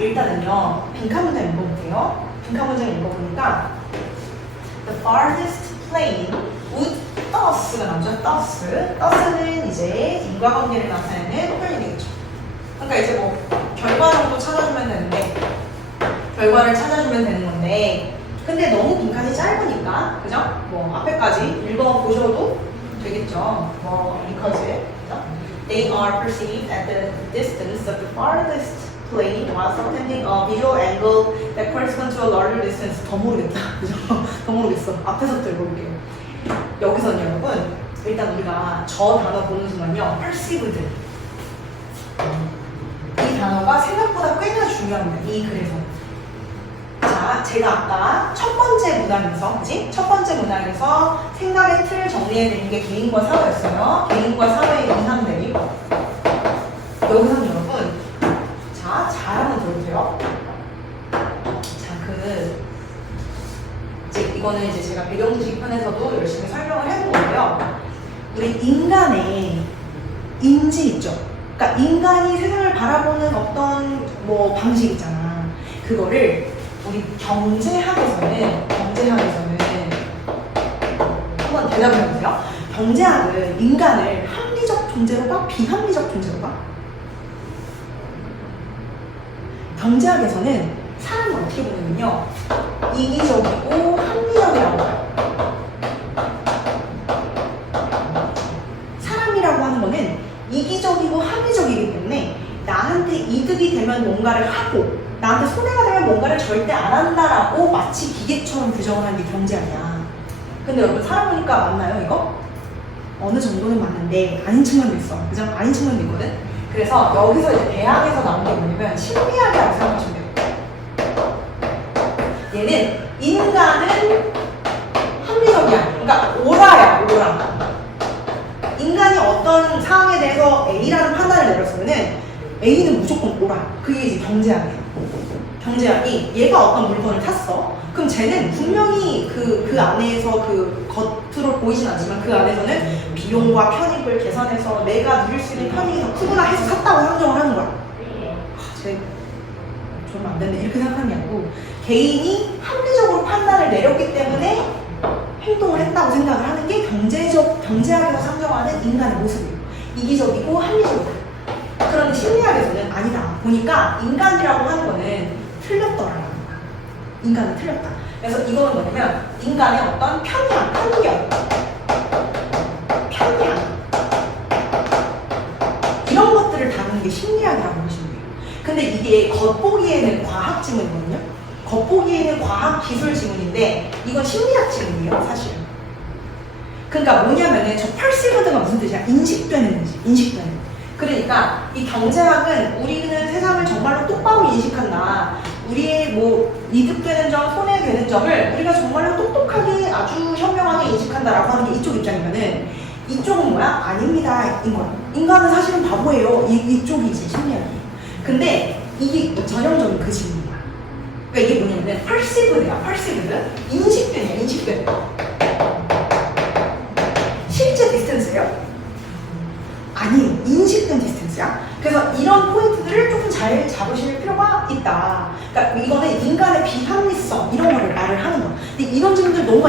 일단은요, 빈칸 문장 읽어볼게요. 빈칸 문장 읽어보니까 The farthest plane would thus가 나오죠. thus는 이제 인과관계를 나타내는 표현이겠죠. 그러니까 이제 뭐 결과 정도 찾아주면 되는데 결과를 찾아주면 되는 건데 근데 너무 빈칸이 짧으니까 그죠? 뭐 앞에까지 읽어보셔도 되겠죠. 뭐 because 그죠? They are perceived at the distance of the farthest plane while subtending a visual angle that corresponds to a larger distance. 더 모르겠다. 그죠? 더 모르겠어. 앞에서부터 읽어볼게요. 여기서는 여러분 일단 우리가 저 단어 보는 순간요 perceived 이 단어가 생각보다 꽤나 중요합니다. 이 글에서. 자, 제가 아까 첫 번째 문항에서, 그지? 첫 번째 문항에서 생각의 틀을 정리해드린 게 개인과 사회였어요. 개인과 사회의 이상대립. 여기서는 여러분, 자, 잘 한번 들어보세요. 자, 이제 이거는 이제 제가 배경지식 편에서도 열심히 설명을 해본 건데요. 우리 인간의 인지 있죠? 그러니까 인간이 세상을 바라보는 어떤 뭐 방식 있잖아. 그거를 우리 경제학에서는 한번 대답을 해보세요. 경제학은 인간을 합리적 존재로 봐? 비합리적 존재로 봐? 경제학에서는 사람을 어떻게 보냐면요 이기적이고 합리적이라고 봐요. 사람이라고 하는 거는 이기적이고 합리적이기 때문에 나한테 이득이 되면 뭔가를 하고 나한테 손해가 되면 뭔가를 절대 안 한다라고 마치 기계처럼 규정을 하는 게 경제학이야. 근데 여러분 사람 보니까 맞나요 이거? 어느 정도는 맞는데 아닌 측면도 있어. 그죠? 아닌 측면도 있거든? 그래서 여기서 이제 대학에서 나온 게 뭐냐면 심리학이라고 생각하시면 돼요. 얘는 인간은 합리적이야. 그러니까 오라야, 오라. 인간이 어떤 상황에 대해서 A라는 판단을 내렸으면은 A는 무조건 오라. 그게 이제 경제학이야. 경제학이 얘가 어떤 물건을 탔어. 그럼 쟤는 분명히 그 안에서 그 겉으로 보이진 않지만 그 안에서는 비용과 편익을 계산해서 내가 누릴 수 있는 편익이 더 크구나 해서 샀다고 상정을 하는 거야. 쟤 좀 안 된다 이렇게 생각하는 게 아니고 개인이 합리적으로 판단을 내렸기 때문에 행동을 했다고 생각을 하는 게 경제학에서 상정하는 인간의 모습이에요. 이기적이고 합리적이다. 그런데 심리학에서는 아니다. 보니까 인간이라고 하는 거는 틀렸더라라는 거야. 인간은 틀렸다. 그래서 이거는 뭐냐면 인간의 어떤 편견 이런 것들을 다루는 게 심리학이라고 보시면 돼요. 근데 이게 겉보기에는 과학 지문이거든요. 겉보기에는 과학 기술 지문인데 이건 심리학 지문이에요, 사실. 그러니까 뭐냐면은 저 perceived가 무슨 뜻이야? 인식되는 뜻이. 인식되는. 그러니까 이 경제학은 우리는 세상을 정말로 똑바로 인식한다. 우리의 뭐 이득되는 점, 손해되는 점을 우리가 정말로 똑똑하게 아주 현명하게 인식한다라고 하는 게 이쪽 입장이면은 이쪽은 뭐야? 아닙니다. 인간은 사실은 바보예요. 이쪽이 이제 심리학이에요. 근데 이게 전형적인 그 질문이야. 그러니까 이게 뭐냐면 perceived야. perceived. 인식되는. 실제 디스턴스예요? 아니, 인식된 디스턴스야. 그래서 이런 포인트들을 조금 잘 잡으실 필요가 있다. 그러니까 이거는 인간의 비합리성 이런 거를 말을 하는 거야. 근데 이런 질문들 너무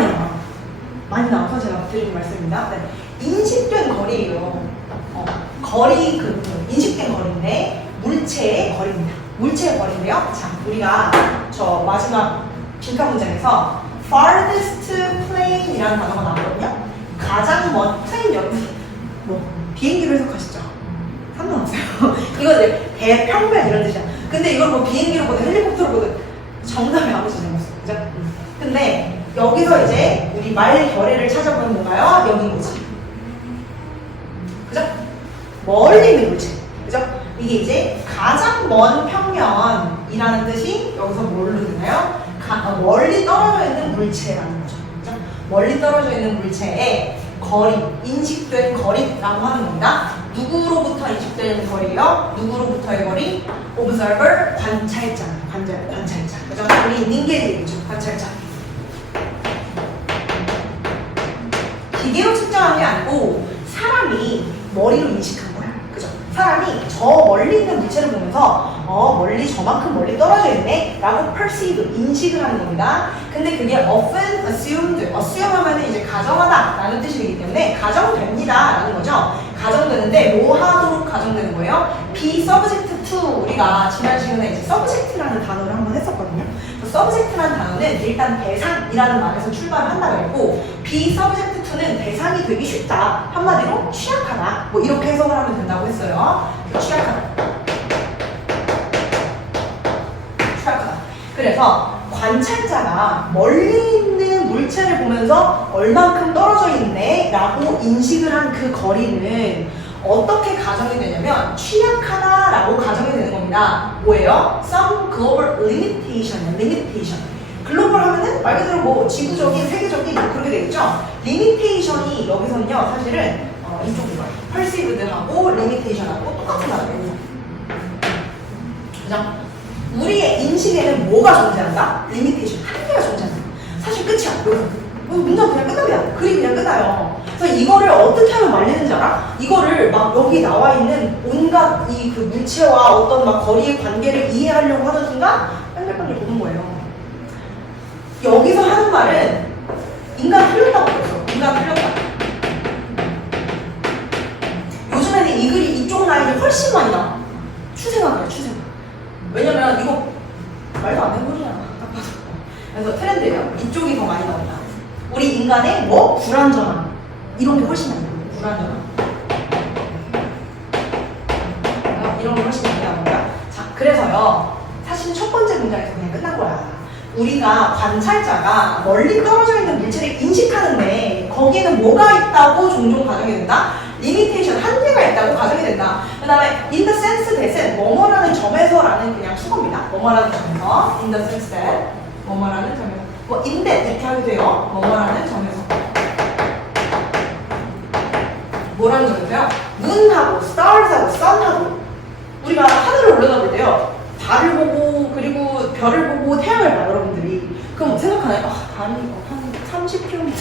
많이 나와서 제가 드리는 말씀입니다. 네. 인식된 거리예요. 거리 인식된 거리인데 물체의 거리입니다. 물체의 거리인데요. 자, 우리가 저 마지막 빈칸 문장에서 farthest plane이라는 단어가 나오거든요. 가장 먼 플레인 여기 비행기로 해석하시죠. 상관없어요. 이거 이제 대평면 이런 뜻이야. 근데 이걸 뭐 비행기로 보든 헬리콥터로 보든 정답이 아무 소용이 없어요. 그죠? 근데 여기서 이제 우리 말 결의를 찾아보는 건가요? 여긴 거지. 그죠? 멀리 있는 물체. 그죠? 이게 이제 가장 먼 평면이라는 뜻이 여기서 뭘로 되나요? 멀리 떨어져 있는 물체라는 거죠. 그죠? 멀리 떨어져 있는 물체의 거리, 인식된 거리라고 하는 겁니다. 누구로부터 인식되는 거리예요? 누구로부터의 거리? observer, 관찰자. 그죠? 우리 닌게리죠, 관찰자. 기계로 측정한 게 아니고 사람이 머리로 인식한 거야. 그죠? 사람이 저 멀리 있는 물체를 보면서 멀리 저만큼 멀리 떨어져 있네 라고 perceive, 인식을 하는 겁니다. 근데 그게 often assumed, assume 하면은 이제 가정하다 라는 뜻이 되기 때문에 가정됩니다 라는 거죠. 가정되는데 뭐 하도록 가정되는 거예요? be subject to, 우리가 지난 시간에 이제 subject라는 단어를 한번 했었거든요. 그 subject라는 단어는 일단 대상이라는 말에서 출발한다 그랬고 be subject to는 대상이 되기 쉽다, 한마디로 취약하다, 뭐 이렇게 해석을 하면 된다고 했어요. 취약하다. 그래서 관찰자가 멀리 있는 물체를 보면서 얼만큼 떨어져 있네 라고 인식을 한 그 거리는 어떻게 가정이 되냐면 취약하다 라고 가정이 되는 겁니다. 뭐예요? Some global limitation, limitation. 글로벌 하면은 말 그대로 뭐 지구적인, 세계적인 뭐 그렇게 되겠죠? limitation이 여기서는요 사실은 이쪽이에요. perceived하고 limitation하고 똑같은 단어예요. 그죠? 우리의 인식에는 뭐가 존재한다? 리미테이션, 한계가 존재한다. 사실 끝이야. 여기서 문장 그냥 끝납니다. 글이 그냥 끝나요. 그래서 이거를 어떻게 하면 말리는지 알아? 이거를 막 여기 나와 있는 온갖 이 그 물체와 어떤 막 거리의 관계를 이해하려고 하는 순간 뺑글뺑글 도는 거예요. 여기서 하는 말은 인간 틀렸다고 그랬어. 인간 틀렸다. 요즘에는 이 글이 이쪽 라인이 훨씬 많이 나와. 추세가 그래, 추세가. 왜냐면 이거 말도 안 되는 소리야. 딱 봐서. 그래서 트렌드예요. 이쪽이 더 많이 나온다. 우리 인간의 뭐? 불안정함. 이런 게 훨씬 많이 나와요. 불안정함. 이런 게 훨씬 많이 나옵니다. 자, 그래서요. 사실 첫 번째 문장에서 그냥 끝난 거야. 우리가 관찰자가 멀리 떨어져 있는 물체를 인식하는데 거기에는 뭐가 있다고 종종 가정이 된다? 리미테이션, 한계가 있다고 가정이 된다. 그 다음에 in the sense that은 뭐뭐라는 점에서라는 그냥 수거입니다. 뭐뭐라는 점에서 in the sense that 뭐뭐라는 점에서 뭐 in that 이렇게 하게 돼요. 뭐뭐라는 점에서 뭐라는 점에서요? moon하고 stars하고 sun하고 우리가 하늘을 올려다볼 때요. 달을 보고 그리고 별을 보고 태양을 봐요. 여러분들이 그럼 생각하나요? 달이 한 30km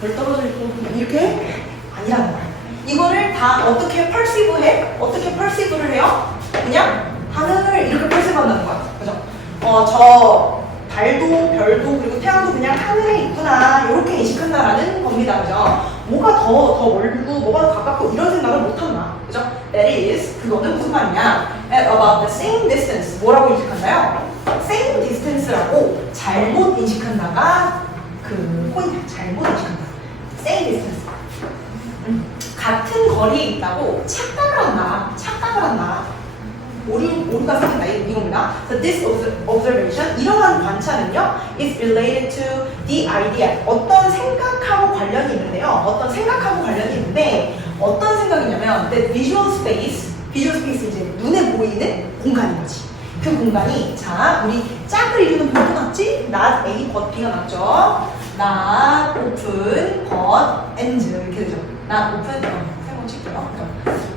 별 떨어져 있고 이렇게 아니라는 거예요. 이거를 다 어떻게 perceive 해? 어떻게 perceive를 해요? 그냥 하늘을 이렇게 perceive 한다는 거야. 그죠? 저 달도 별도 그리고 태양도 그냥 하늘에 있구나 이렇게 인식한다라는 겁니다. 그죠? 뭐가 더 멀고 뭐가 더 가깝고 이런 생각을 못한다. 그죠? That is, 그거는 무슨 말이냐? At about the same distance. 뭐라고 인식한다요? Same distance라고 잘못 인식한다가 그 포인트. 잘못 인식한다. Same distance. 같은 거리에 있다고 착각을 한다. 착각을 한다. 오류가 생긴다. 이겁니다. So this observation, 이러한 관찰은요, is related to the idea. 어떤 생각하고 관련이 있는데요. 어떤 생각하고 관련이 있는데 어떤 생각이냐면 that visual space 이제 눈에 보이는 공간인 거지. 그 공간이 자, 우리 짝을 이루는 별도 났지? not A, but B가 났죠. not open, but end 이렇게 되죠. not open, 세번 칠게요.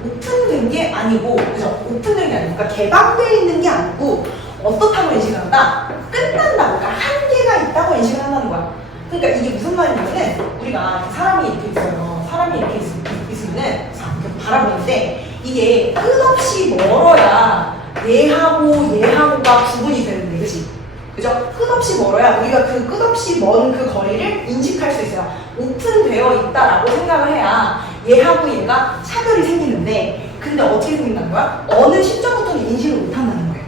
오픈된 게 아니고, 그죠? 오픈된 게 아니고, 그러니까 개방되어 있는 게 아니고 어떻다고 인식을 한다? 끝난다고, 그러니까 한계가 있다고 인식을 한다는 거야. 그러니까 이게 무슨 말이냐면은 우리가 사람이 이렇게 있어요. 사람이 이렇게 있으면은 이렇게 바라보는데 이게 끝없이 멀어야 얘하고가 구분이 되는데, 그치? 그죠? 끝없이 멀어야 우리가 그 끝없이 먼 그 거리를 인식할 수 있어요. 오픈되어 있다라고 생각을 해야 얘하고 얘가 차별이 생기는데, 근데 어떻게 생긴다는 거야? 어느 시점부터는 인식을 못한다는 거예요.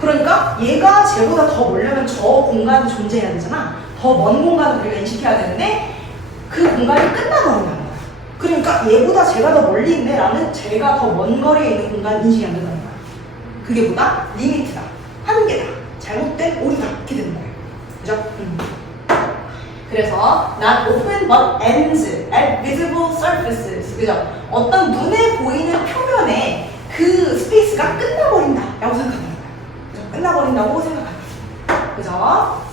그러니까 얘가 쟤보다 더 멀려면 저 공간이 존재해야 되잖아. 더 먼 공간을 우리가 인식해야 되는데 그 공간이 끝나버린다는 거야. 그러니까 얘보다 쟤가 더 멀리 있네 라는 쟤가 더 먼 거리에 있는 공간 인식이 안 된다는 거야. 그게 뭐다? 리미트다. 한계다. 잘못된 오류다. 이렇게 되는 거예요. 그죠? 그래서 not open but ends at visible surfaces. 그죠? 어떤 눈에 보이는 표면에 그 스페이스가 끝나버린다 라고 생각한다는 거예요. 그죠? 끝나버린다고 생각한다. 그죠?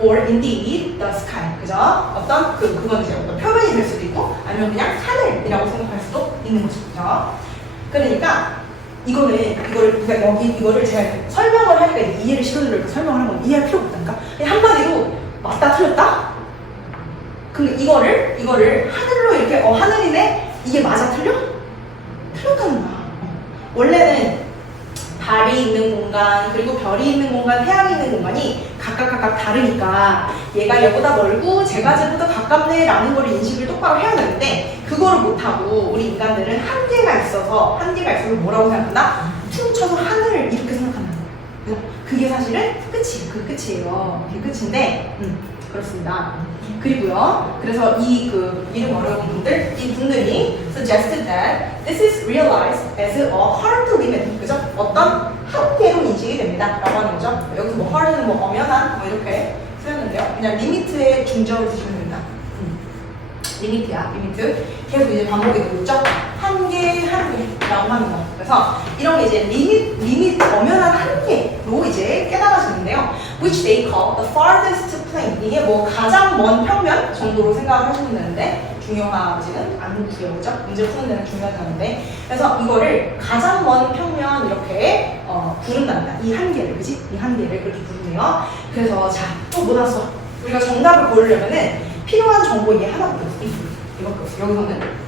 or indeed the sky. 그죠? 어떤 그건 이제 어떤 표면이 될 수도 있고 아니면 그냥 하늘이라고 생각할 수도 있는 거죠. 그죠? 그러니까 이거를 제가 설명을 하니까 이해를 시켜드리고 이렇게 설명을 하는 건 이해할 필요가 없다니까. 한마디로 맞다 틀렸다? 근데 이거를 하늘로 이렇게 하늘이네? 이게 맞아 틀려? 틀렸다는 거야. 원래는 달이 있는 공간, 그리고 별이 있는 공간, 태양이 있는 공간이 각각 다르니까 얘가 얘보다 멀고 쟤가 쟤보다 가깝네 라는 걸 인식을 똑바로 해야 되는데 그거를 못하고 우리 인간들은 한계가 있어서 뭐라고 생각한다? 퉁쳐서 하늘을 이렇게 생각한다는 거예요. 그게 사실은 끝이에요. 그 끝이에요. 그게 끝인데 그렇습니다. 그리고요. 그래서 이름 어려운 분들, 이 분들이 suggested that this is realized as a hard limit. 그죠? 어떤 한계로 인식이 됩니다. 라고 하는 거죠. 여기서 뭐 hard는 뭐 엄연한 뭐 이렇게 쓰였는데요. 그냥 리미트에 중점을 두시면 됩니다. 리미트야, 리미트. 계속 이제 반복이 되고 있죠? 한계라고 하는 거. 그래서 이런 게 이제 리미트, 엄연한 한계로 이제 깨달아지는데요. Which they call the farthest plane. 이게 뭐 가장 먼 평면 정도로 생각을 하시면 되는데 중요하지는 않고요. 그죠? 문제 푸는 데는 중요하지 않은데. 그래서 이거를 가장 먼 평면 이렇게 부른답니다. 이 한계를, 그지? 이 한계를 그렇게 부르네요. 그래서 자, 또 뭐 나왔어? 우리가 정답을 고르려면은 필요한 정보 이게 하나밖에 없어. 이거밖에 없어. 여기서는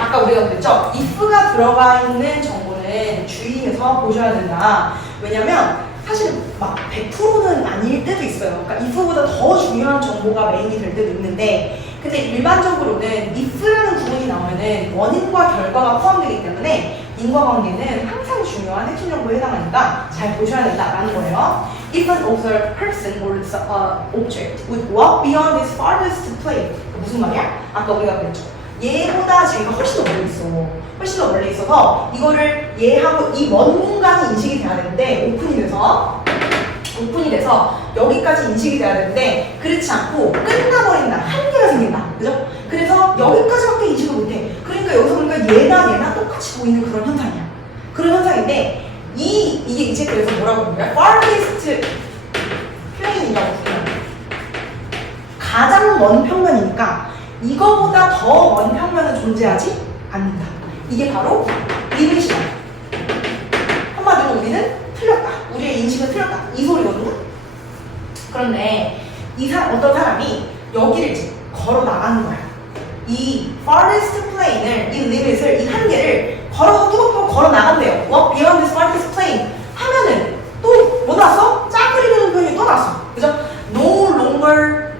아까 우리가 그랬죠? if가 들어가 있는 정보는 주의해서 보셔야 된다. 왜냐면 사실 막 100%는 아닐 때도 있어요. 그러니까 if보다 더 중요한 정보가 메인이 될 때도 있는데 근데 일반적으로는 if라는 구문이 나오면은 원인과 결과가 포함되기 때문에 인과관계는 항상 중요한 핵심 정보에 해당하니까 잘 보셔야 된다라는 거예요. If an observed person or object would walk beyond this farthest plane. 무슨 말이야? 아까 우리가 그랬죠. 얘보다 쟤가 훨씬 더 멀리 있어. 훨씬 더 멀리 있어서 이거를 얘하고 이 먼 공간이 인식이 돼야 되는데 오픈이 돼서 여기까지 인식이 돼야 되는데 그렇지 않고 끝나버린다. 한계가 생긴다. 그죠? 그래서 여기까지밖에 인식을 못해. 그러니까 여기서 보니까 얘나 똑같이 보이는 그런 현상이야. 그런 현상인데 이게 이제 그래서 뭐라고 부르는 거야? farthest plane이라고 부르는 거야. 가장 먼 평면이니까 이거보다 더 먼 평면은 존재하지 않는다. 이게 바로 리밋이다. 한마디로 우리는 틀렸다. 우리의 인식은 틀렸다. 이 소리거든요. 그런데 어떤 사람이 여기를 이제 걸어 나가는 거야. 이 farthest plane을, 이 limit을, 이 한계를 걸어서 뚜벅뚜벅 걸어 나간대요. Walk beyond this farthest plane 하면은 또 뭐 나왔어? 짝그리는 표현이 또 나왔어. 그죠? No longer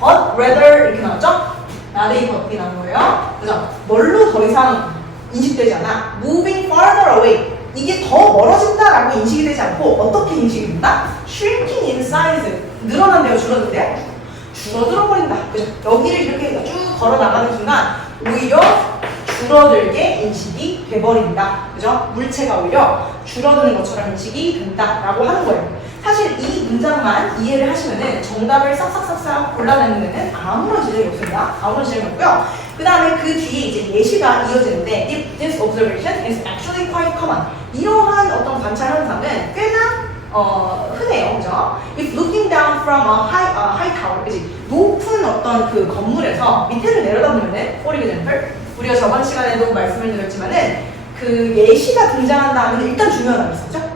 but rather 이렇게 나왔죠? 나레이 버튼이 나온 거예요. 그죠? 뭘로 더 이상 인식되지 않아? Moving farther away. 이게 더 멀어진다라고 인식이 되지 않고 어떻게 인식이 된다? Shrinking in size. 늘어난대요? 줄어든대요? 줄어들어 버린다. 그죠? 여기를 이렇게 쭉 걸어 나가는 순간 오히려 줄어들게 인식이 돼버린다. 그죠? 물체가 오히려 줄어드는 것처럼 인식이 된다라고 하는 거예요. 사실 이 문장만 이해를 하시면은 정답을 싹싹싹싹 골라내는 데는 아무런 지장이 없습니다. 아무런 지장이 없고요. 그 다음에 그 뒤에 이제 예시가 이어지는데 If this observation is actually quite common. 이러한 어떤 관찰 현상은 꽤나 흔해요. 그죠? If looking down from a high tower, 그지? 높은 어떤 그 건물에서 밑에를 내려다보면은, for example, 우리가 저번 시간에도 말씀을 드렸지만은 그 예시가 등장한 다음에 일단 중요한 게 있었죠?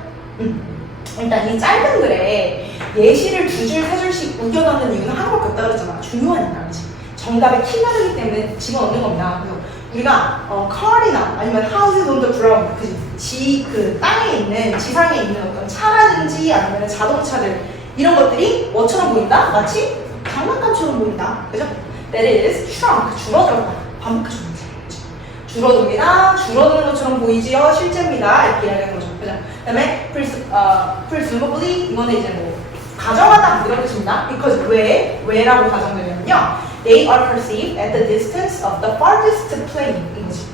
일단 이 짧은 글에 예시를 2줄, 3줄씩 우겨넣는 이유는 하나밖에 없다 그랬잖아. 중요하니까, 그치? 정답의 키가 되기 때문에 집어넣는 겁니다. 그래서 우리가 car이나 아니면 houses on the ground, 그치? 그 땅에 있는, 지상에 있는 어떤 차라든지 아니면 자동차들 이런 것들이 뭐처럼 보인다? 마치 장난감처럼 보인다. 그죠? That is shrunk, 줄어들었다. 반복해서 줄어듭니다. 줄어드는 것처럼 보이지요? 실제입니다. 이렇게 이야기하는 거죠. 그죠? 그 다음에 presumably 이거는 이제 뭐 가정하다 이런 뜻입니다. because 왜라고 가정되냐면요. They are perceived at the distance of the farthest plane. 이거지.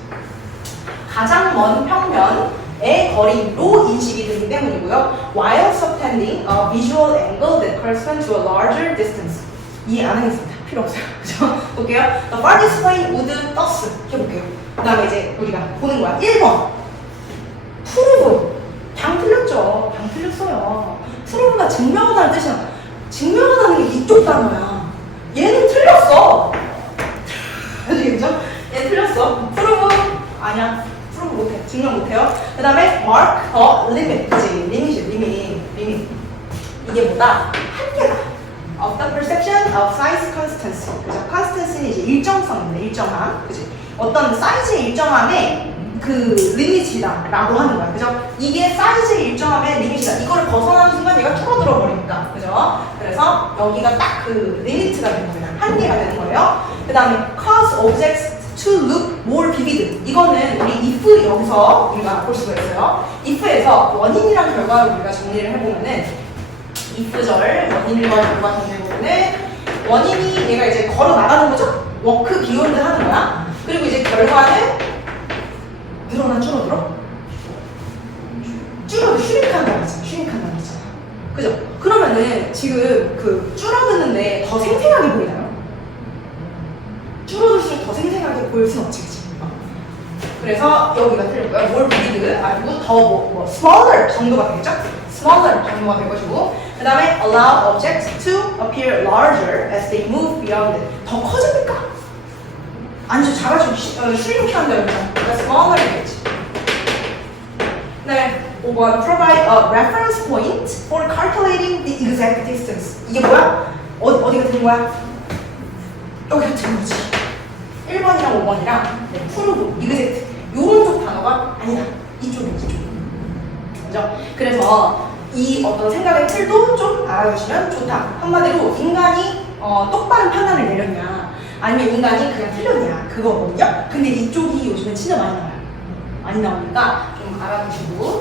가장 먼 평면의 거리로 인식이 되기 때문이고요. While subtending a visual angle that corresponds to a larger distance. 이해 안 하겠습니다. 필요 없어요. 그죠? 볼게요. The farthest plane would thus. 이렇게 볼게요. 그 다음에 이제 우리가 보는 거야. 1번. prove. 방 틀렸죠. 방 틀렸어요. prove가 증명하다는 뜻이야. 증명하다는 게 이쪽 단어야. 얘는 틀렸어. 아시겠죠? 얘는 틀렸어. prove. 아니야. prove 못해. 증명 못해요. 그 다음에 mark a limit. 그치? 리밋. 이게 뭐다? 한계다. Of the perception of size constancy. 그죠? constancy는 이제 일정성입니다. 일정함. 그지? 어떤 사이즈의 일정함에 그 리미트다 라고 하는 거야. 그죠? 이게 사이즈의 일정하면 리미트다. 이거를 벗어나는 순간 얘가 줄어들어 버리니까. 그죠? 그래서 여기가 딱 그 리미트가 되는 겁니다. 한계가 되는 거예요. 그 다음에 cause objects to look more vivid. 이거는 우리 if 여기서 우리가 볼 수가 있어요. if에서 원인이란 결과를 우리가 정리를 해보면은 if절 원인과 결과 정리해보면은 원인이 얘가 이제 걸어 나가는 거죠? 워크 비욘드 하는 거야. 그리고 이제 결과는 늘어나 줄어들어? 슈링크한다고 했잖아. 슈링크한다고 했잖아. 그죠? 그러면은 지금 그 줄어드는데 더 생생하게 보이나요? 줄어들수록 더 생생하게 보일 순 없지, 그치? 그래서 여기가 틀린 거예요. more vivid 아니고 더 smaller 정도가 되겠죠? smaller 정도가 될 것이고 그 다음에 allow objects to appear larger as they move beyond it. 더 커집니까? 아니죠. 잘하죠. 슈링크 한다 여기서. 그러니까 smaller이겠지. 네. 5번 provide a reference point for calculating the exact distance. 이게 뭐야? 어디가 틀린 거야? 여기가 틀린 거지. 1번이랑 5번이랑 prove, exact 요런 쪽 단어가 아니다. 이쪽이죠. 그죠? 그래서 이 어떤 생각의 틀도 좀 알아두시면 좋다. 한마디로 인간이 똑바른 판단을 내렸냐 아니면 인간이 그냥 틀렸냐 그거거든요. 근데 이쪽이 요즘에 진짜 많이 나와요. 많이 나오니까 좀 알아두시고